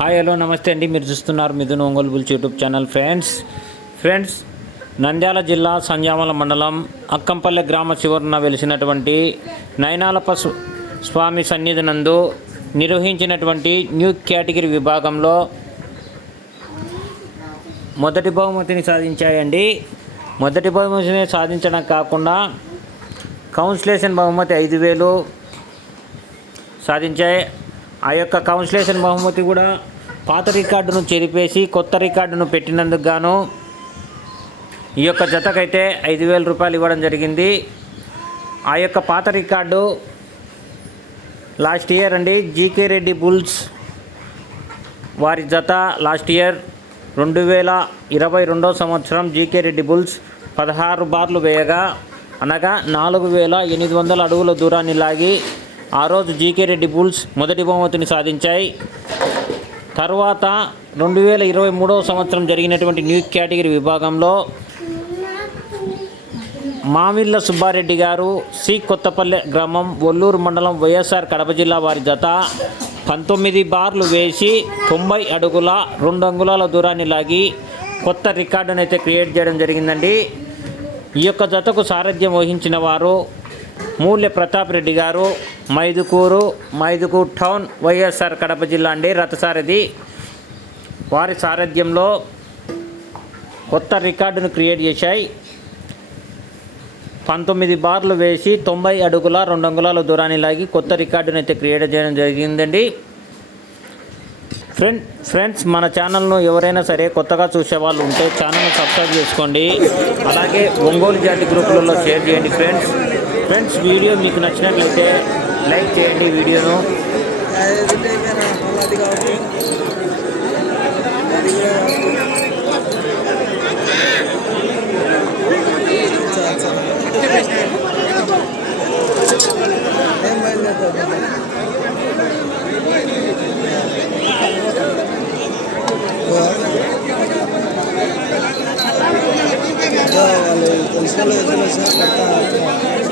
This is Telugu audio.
హాయ్ హలో నమస్తే అండి. మీరు చూస్తున్నారు Mithun Ongole bulls YouTube channel friends. Friends Nandyal జిల్లా సంజామల మండలం అక్కంపల్లె గ్రామ చివరన వెలిసినటువంటి నయనాలప స్వామి సన్నిధి నందు నిర్వహించినటువంటి న్యూ కేటగిరీ విభాగంలో మొదటి బహుమతిని సాధించాయండి. మొదటి బహుమతిని సాధించడం కాకుండా కౌన్సిలేషన్ బహుమతి ఐదు వేలు సాధించాయి. ఆ యొక్క కౌన్సిలేషన్ బహుమతి కూడా పాత రికార్డును చెరిపేసి కొత్త రికార్డును పెట్టినందుకు గాను ఈ యొక్క జతకైతే ఐదు వేల రూపాయలు ఇవ్వడం జరిగింది. ఆ యొక్క పాత రికార్డు లాస్ట్ ఇయర్ అండి జీకే రెడ్డి బుల్స్ వారి జత లాస్ట్ ఇయర్ రెండు వేల ఇరవై రెండో సంవత్సరం జీకే రెడ్డి బుల్స్ పదహారు బార్లు వేయగా అనగా నాలుగు వేల ఎనిమిది వందల అడుగుల దూరాన్ని లాగి ఆ రోజు జీకే రెడ్డి బుల్స్ మొదటి బహుమతిని సాధించాయి. తర్వాత రెండు వేల ఇరవై మూడవ సంవత్సరం జరిగినటువంటి న్యూ కేటగిరీ విభాగంలో మామిళ్ళ సుబ్బారెడ్డి గారు సి కొత్తపల్లె గ్రామం ఒల్లూరు మండలం వైఎస్ఆర్ కడప జిల్లా వారి జత పంతొమ్మిది బార్లు వేసి తొంభై అడుగుల రెండు అంగుళాల దూరాన్ని లాగి కొత్త రికార్డును అయితే క్రియేట్ చేయడం జరిగిందండి. ఈ యొక్క జతకు సారథ్యం వహించిన వారు మూల్య ప్రతాప్ రెడ్డి గారు మైదుకూరు మైదుకూరు టౌన్ వైఎస్ఆర్ కడప జిల్లా అండి రథసారథి వారి సారథ్యంలో కొత్త రికార్డును క్రియేట్ చేశాయి. పంతొమ్మిది బార్లు వేసి తొంభై అడుగుల రెండు అంగుళాల దూరాన్ని లాగి కొత్త రికార్డును అయితే క్రియేట్ చేయడం జరిగిందండి. ఫ్రెండ్ ఫ్రెండ్స్ మన ఛానల్ను ఎవరైనా సరే కొత్తగా చూసే వాళ్ళు ఉంటే ఛానల్ను సబ్స్క్రైబ్ చేసుకోండి. అలాగే ఒంగోలు జాతి గ్రూపులలో షేర్ చేయండి ఫ్రెండ్స్. ఫ్రెండ్స్ వీడియో మీకు నచ్చినట్లయితే లైక్ చేయండి వీడియోను వాళ్ళు తెలిసిన వాళ్ళు వదిలేసారు కట్ట